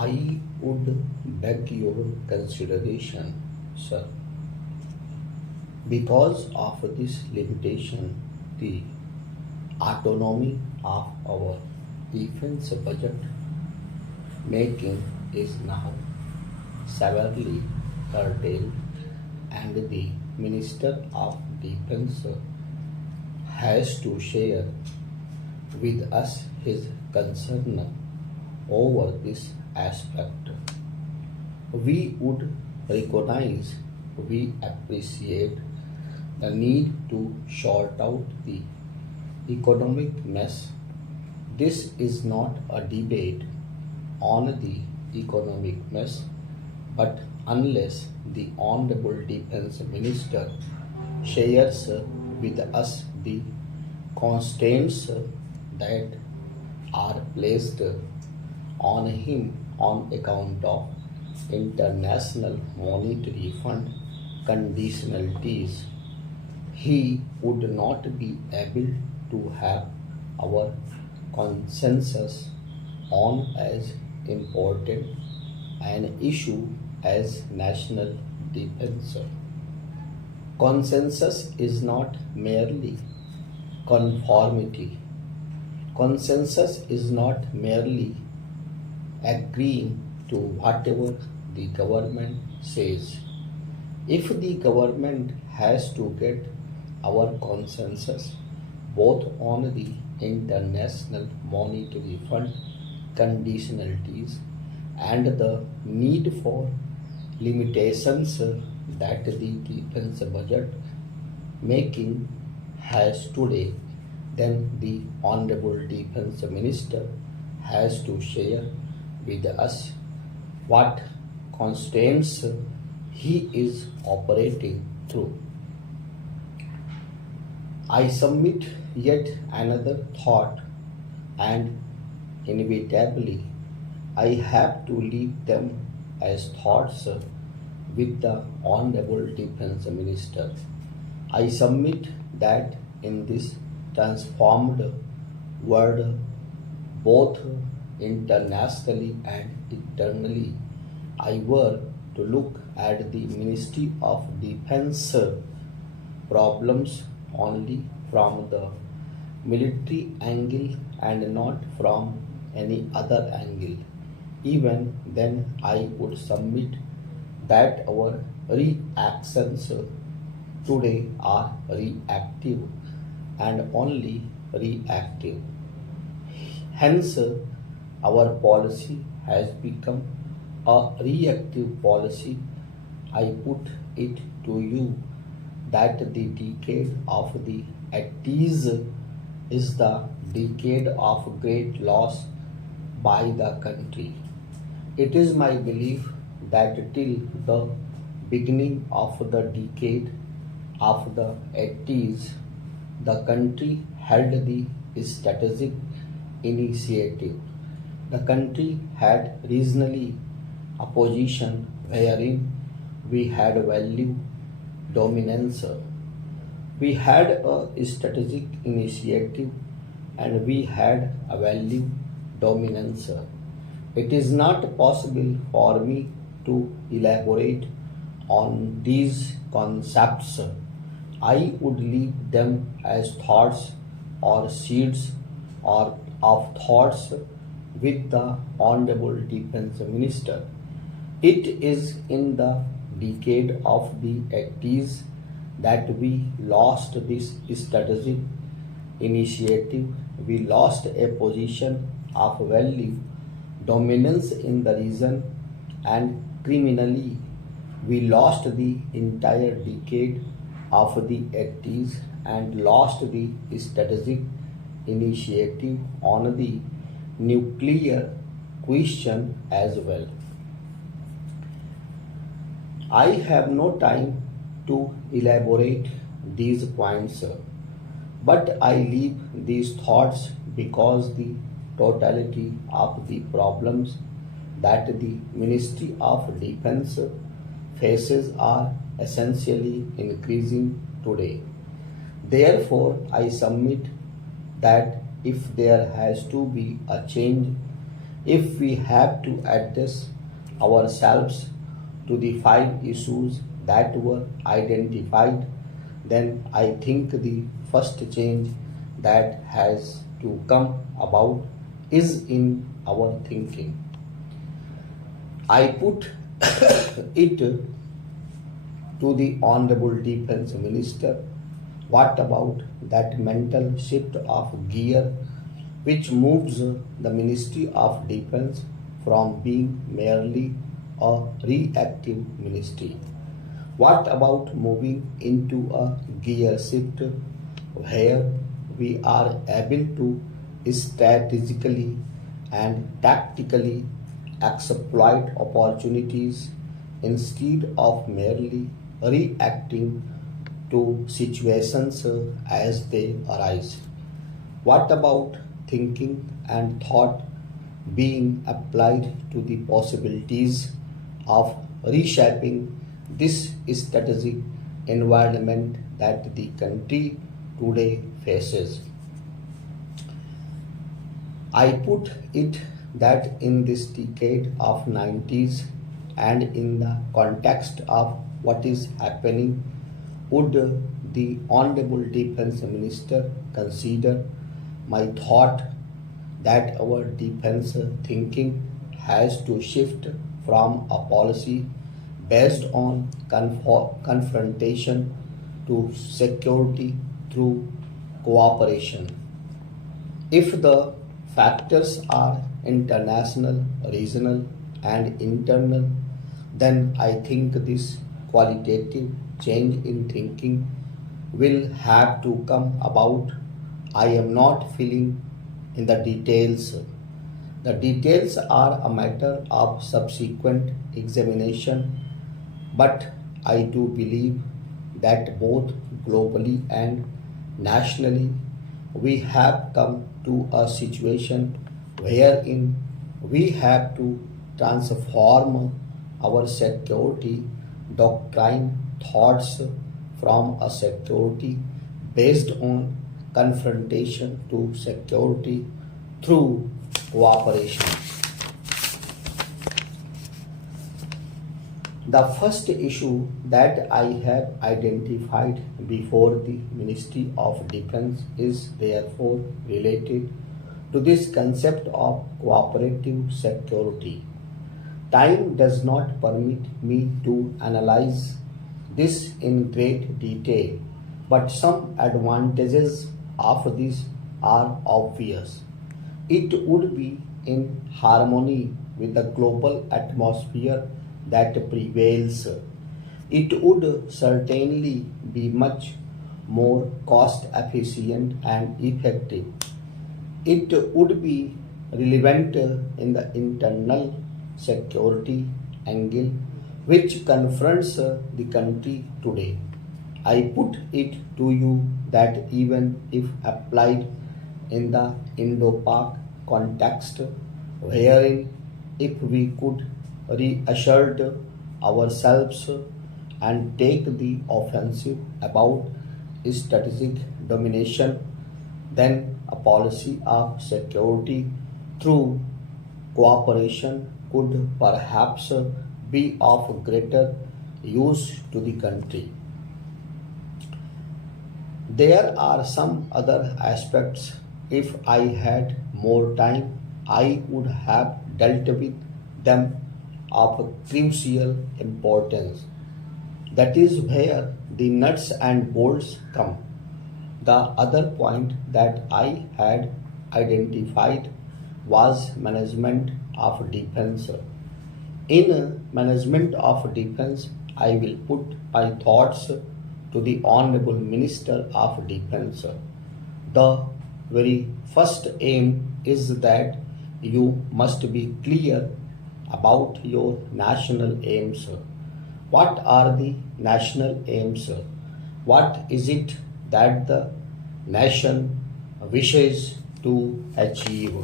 I would beg your consideration, sir. Because of this limitation, the autonomy of our defense budget making is now severely curtailed, and the Minister of Defense has to share with us his concern over this aspect. We would recognize, we appreciate the need to sort out the economic mess. This is not a debate on the economic mess, but unless the Honorable Defense Minister shares with us the constraints that are placed on him on account of International Monetary Fund conditionalities, he would not be able to have our consensus on as important an issue as national defense. Consensus is not merely conformity. Consensus is not merely agreeing to whatever the government says. If the government has to get our consensus both on the International Monetary Fund conditionalities and the need for limitations that the defense budget making has today, then the Honorable Defense Minister has to share with us what constraints he is operating through. I submit yet another thought, and inevitably I have to leave them as thoughts with the Honorable Defense Minister. I submit that in this transformed world, both internationally and internally, I were to look at the Ministry of Defense problems only from the military angle and not from any other angle. Even then, I would submit that our reactions today are reactive and only reactive. Hence, our policy has become a reactive policy. I put it to you that the decade of the 80s is the decade of great loss by the country. It is my belief that till the beginning of the decade of the 80s, the country held the strategic initiative. The country had regionally a position wherein we had value dominance. We had a strategic initiative and we had a value dominance. It is not possible for me to elaborate on these concepts. I would leave them as thoughts or seeds or of thoughts with the Honorable Defense Minister. It is in the decade of the 80s that we lost this strategic initiative. We lost a position of value dominance in the region, and criminally we lost the entire decade of the 80s and lost the strategic initiative on the nuclear question as well. I have no time to elaborate these points, but I leave these thoughts because the totality of the problems that the Ministry of Defense faces are essentially increasing today. Therefore, I submit that if there has to be a change If we have to address ourselves to the 5 issues that were identified, then I think the first change that has to come about is in our thinking. I put it to the Honorable Defense Minister, what about that mental shift of gear which moves the Ministry of Defense from being merely a reactive ministry? What about moving into a gear shift where we are able to strategically and tactically exploit opportunities instead of merely reacting to situations as they arise? What about thinking and thought being applied to the possibilities of reshaping this strategic environment that the country today faces? I put it that in this decade of 90s and in the context of what is happening, would the Honorable Defense Minister consider my thought that our defense thinking has to shift from a policy based on confrontation to security through cooperation? If the factors are international, regional, and internal, then I think this qualitative change in thinking will have to come about. I am not filling in the details. The details are a matter of subsequent examination, but I do believe that both globally and nationally we have come to a situation wherein we have to transform our security doctrine thoughts from a security based on confrontation to security through cooperation. The first issue that I have identified before the Ministry of Defense is therefore related to this concept of cooperative security. Time does not permit me to analyze this in great detail, but some advantages of this are obvious. It would be in harmony with the global atmosphere that prevails. It would certainly be much more cost efficient and effective. It would be relevant in the internal security angle which confronts the country today. I put it to you that even if applied in the Indo-Pak context, wherein if we could reassert ourselves and take the offensive about strategic domination, then a policy of security through cooperation could perhaps be of greater use to the country. There are some other aspects. If I had more time, I would have dealt with them of crucial importance. That is where the nuts and bolts come. The other point that I had identified was management of defense. In management of defense, I will put my thoughts to the Honorable Minister of Defense. The very first aim is that you must be clear about your national aims. What are the national aims? What is it that the nation wishes to achieve?